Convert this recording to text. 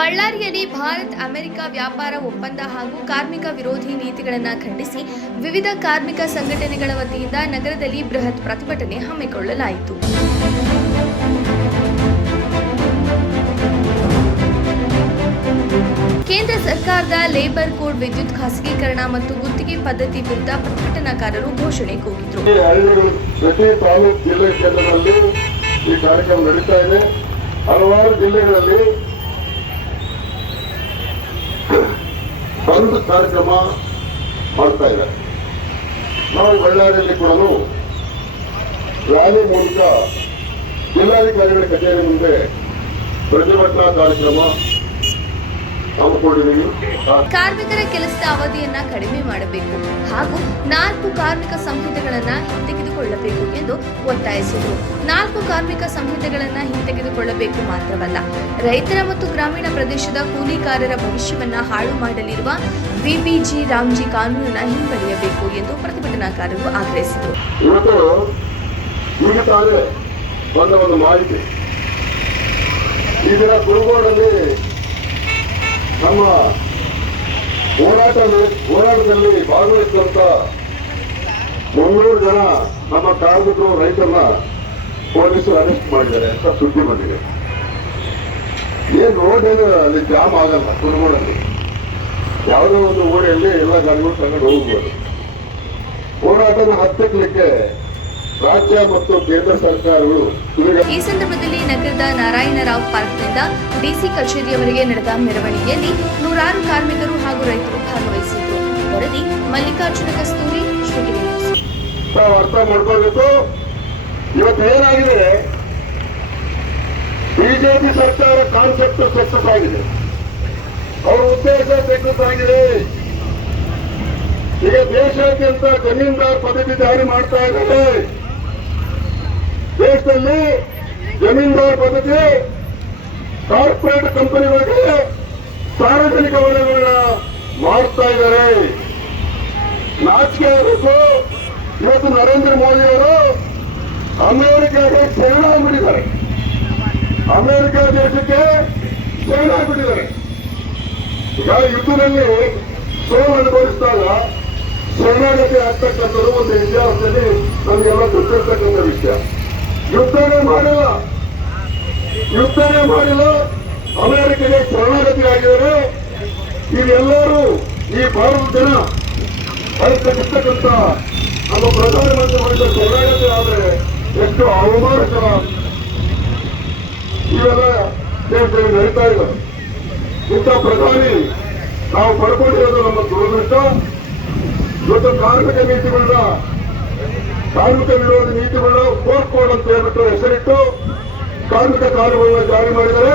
ಬಳ್ಳಾರಿಯಲ್ಲಿ ಭಾರತ್ ಅಮೆರಿಕ ವ್ಯಾಪಾರ ಒಪ್ಪಂದ ಹಾಗೂ ಕಾರ್ಮಿಕ ವಿರೋಧಿ ನೀತಿಗಳನ್ನು ಖಂಡಿಸಿ ವಿವಿಧ ಕಾರ್ಮಿಕ ಸಂಘಟನೆಗಳ ವತಿಯಿಂದ ನಗರದಲ್ಲಿ ಬೃಹತ್ ಪ್ರತಿಭಟನೆ ಹಮ್ಮಿಕೊಳ್ಳಲಾಯಿತು. ಕೇಂದ್ರ ಸರ್ಕಾರದ ಲೇಬರ್ ಕೋಡ್ ವಿದ್ಯುತ್ ಖಾಸಗೀಕರಣ ಮತ್ತು ಗುತ್ತಿಗೆ ಪದ್ಧತಿ ವಿರುದ್ಧ ಪ್ರತಿಭಟನಾಕಾರರು ಘೋಷಣೆ ಕೂಗಿದರು. ಪ್ರತಿ ತಾಲೂಕು ಜಿಲ್ಲೆ ಕೇಂದ್ರದಲ್ಲಿ ಈ ಕಾರ್ಯಕ್ರಮ ನಡೀತಾ ಇದೆ. ಹಲವಾರು ಜಿಲ್ಲೆಗಳಲ್ಲಿ ಬಂದ್ ಕಾರ್ಯಕ್ರಮ ಮಾಡ್ತಾ ಇದ್ದಾರೆ. ನಾವು ಬಳ್ಳಾರಿಯಲ್ಲಿ ಕೂಡ ರ್ಯಾಲಿ ಮೂಲಕ ಜಿಲ್ಲಾಧಿಕಾರಿಗಳ ಕಚೇರಿ ಮುಂದೆ ಪ್ರತಿಭಟನಾ ಕಾರ್ಯಕ್ರಮ ಹಮ್ಮಿಕೊಂಡಿದ್ದೀವಿ. ಕಾರ್ಮಿಕರ ಕೆಲಸದ ಅವಧಿಯನ್ನ ಕಡಿಮೆ ಮಾಡಬೇಕು ಹಾಗೂ 4 ಕಾರ್ಮಿಕ ಸಂಹಿತೆಗಳನ್ನ ಹಿಂತೆಗೆದುಕೊಳ್ಳಬೇಕು ಎಂದು ಒತ್ತಾಯಿಸಿದರು. 4 ಕಾರ್ಮಿಕ ಸಂಹಿತೆಗಳನ್ನ ಹಿಂತೆಗೆದುಕೊಳ್ಳಬೇಕು ಮಾತ್ರವಲ್ಲ, ರೈತರ ಮತ್ತು ಗ್ರಾಮೀಣ ಪ್ರದೇಶದ ಕೂಲಿಕಾರರ ಭವಿಷ್ಯವನ್ನ ಹಾಳು ಮಾಡಲಿರುವ ವಿಬಿಜಿ ರಾಮ್ಜಿ ಕಾನೂನನ್ನ ಹಿಂಪಡೆಯಬೇಕು ಎಂದು ಪ್ರತಿಭಟನಾಕಾರರು ಆಗ್ರಹಿಸಿದರು. ಇವತ್ತು ಈಗ ತಾನೇ ಒಂದು ಮಾಹಿತಿ, ಈ ದಿನ ಕುರುಗೋಡಲ್ಲಿ ನಮ್ಮ ಹೋರಾಟದಲ್ಲಿ ಭಾಗವಹಿಸಿದಂತ 300 ಜನ ನಮ್ಮ ಕಾರ್ಮಿಕರು ರೈತರನ್ನ ಪೊಲೀಸರು ಅರೆಸ್ಟ್ ಮಾಡಿದ್ದಾರೆ ಅಂತ ಸುದ್ದಿ ಬಂದಿದೆ. ಏನ್ ರೋಡ್ ಏನು ಅಲ್ಲಿ ಜಾಮ್ ಆಗಲ್ಲ. ಕುರುಗೋಡಲ್ಲಿ ಯಾವುದೋ ಒಂದು ಓಣಿಯಲ್ಲಿ ಎಲ್ಲ ಗಾಡಿಗಳು ತಗೊಂಡು ಹೋಗ್ಬೋದು. ಹೋರಾಟನ ಹತ್ತಿಕ್ಕಲಿಕ್ಕೆ ರಾಜ್ಯ ಮತ್ತು ಕೇಂದ್ರ ಸರ್ಕಾರಗಳು. ಈ ಸಂದರ್ಭದಲ್ಲಿ ನಗರದ ನಾರಾಯಣರಾವ್ ಪಾರ್ಕ್ನಿಂದ ಡಿಸಿ ಕಚೇರಿಯವರೆಗೆ ನಡೆದ ಮೆರವಣಿಗೆಯಲ್ಲಿ ನೂರಾರು ಕಾರ್ಮಿಕರು ಹಾಗೂ ರೈತರು ಭಾಗವಹಿಸಿದ್ರು. ವರದಿ ಮಲ್ಲಿಕಾರ್ಜುನ ಕಸ್ತೂರಿ, ಶ್ರೀ. ನಾವು ಅರ್ಥ ಮಾಡ್ಕೊಳ್ಬೇಕು, ಇವತ್ತು ಏನಾಗಿದೆ, ಬಿಜೆಪಿ ಸರ್ಕಾರ ಕಾನ್ಸೆಪ್ಟ್ ಸಕ್ಸಸ್ ಆಗಿದೆ, ಅವರ ಉದ್ದೇಶ ಸಕ್ಸಸ್ ಆಗಿದೆ. ಈಗ ದೇಶಾದ್ಯಂತ ಜಮೀನ್ದಾರ್ ಪದ್ಧತಿ ಜಾರಿ ಮಾಡ್ತಾ ಇದ್ದಾರೆ. ದೇಶದಲ್ಲಿ ಜಮೀನ್ದಾರ್ ಪದ್ಧತಿ ಕಾರ್ಪೊರೇಟ್ ಕಂಪನಿಗಳಿಗೆ ಸಾರ್ವಜನಿಕ ವಲಯಗಳನ್ನ ಮಾಡ್ತಾ ಇದ್ದಾರೆ. ನಾಚಿಕೆ ಆಗಬೇಕು. ಇವತ್ತು ನರೇಂದ್ರ ಮೋದಿ ಅವರು ಅಮೆರಿಕಾಗೆ ಶರಣಾಗ್ಬಿಟ್ಟಿದ್ದಾರೆ. ಅಮೆರಿಕ ದೇಶಕ್ಕೆ ಶರಣಾಗ್ಬಿಟ್ಟಿದ್ದಾರೆ. ಈಗ ಯುದ್ಧದಲ್ಲಿ ಸೋಲು ಅನುಭವಿಸಿದಾಗ ಶರಣಾಗತಿ ಆಗ್ತಕ್ಕಂಥದ್ದು ಒಂದು ಇತಿಹಾಸದಲ್ಲಿ ನಮಗೆಲ್ಲ ಗೊತ್ತಿರ್ತಕ್ಕಂಥ ವಿಷಯ. ಯುದ್ಧನೇ ಮಾಡಿಲ್ಲ, ಅಮೆರಿಕಗೆ ಶರಣಾಗತಿ ಆಗಿದ್ದಾರೆ. ಇವೆಲ್ಲರೂ ಈ ಭಾರತ ಜನ ಅರಿತಕ್ಕಂಥ ನಮ್ಮ ಪ್ರಧಾನಮಂತ್ರಿಗಳಿಂದ ಶರಣಾಗತಿ ಆದರೆ ಎಷ್ಟು ಅವಮಾನಕರ. ಇವೆಲ್ಲ ದೇಶದಲ್ಲಿ ನಡೀತಾ ಇದೆ. ಇಂಥ ಪ್ರಧಾನಿ ನಾವು ಪಡ್ಕೊಂಡಿರೋದು ನಮ್ಮ ದುರದೃಷ್ಟ. ಇವತ್ತು ಕಾರ್ಮಿಕ ವಿರೋಧಿ ನೀತಿಗಳನ್ನ ಕೋರ್ಟ್ ಕೋಡ್ ಅಂತ ಹೇಳ್ಬಿಟ್ಟು ಹೆಸರಿಟ್ಟು ಕಾರ್ಮಿಕ ಕಾನೂನುಗಳನ್ನ ಜಾರಿ ಮಾಡಿದರೆ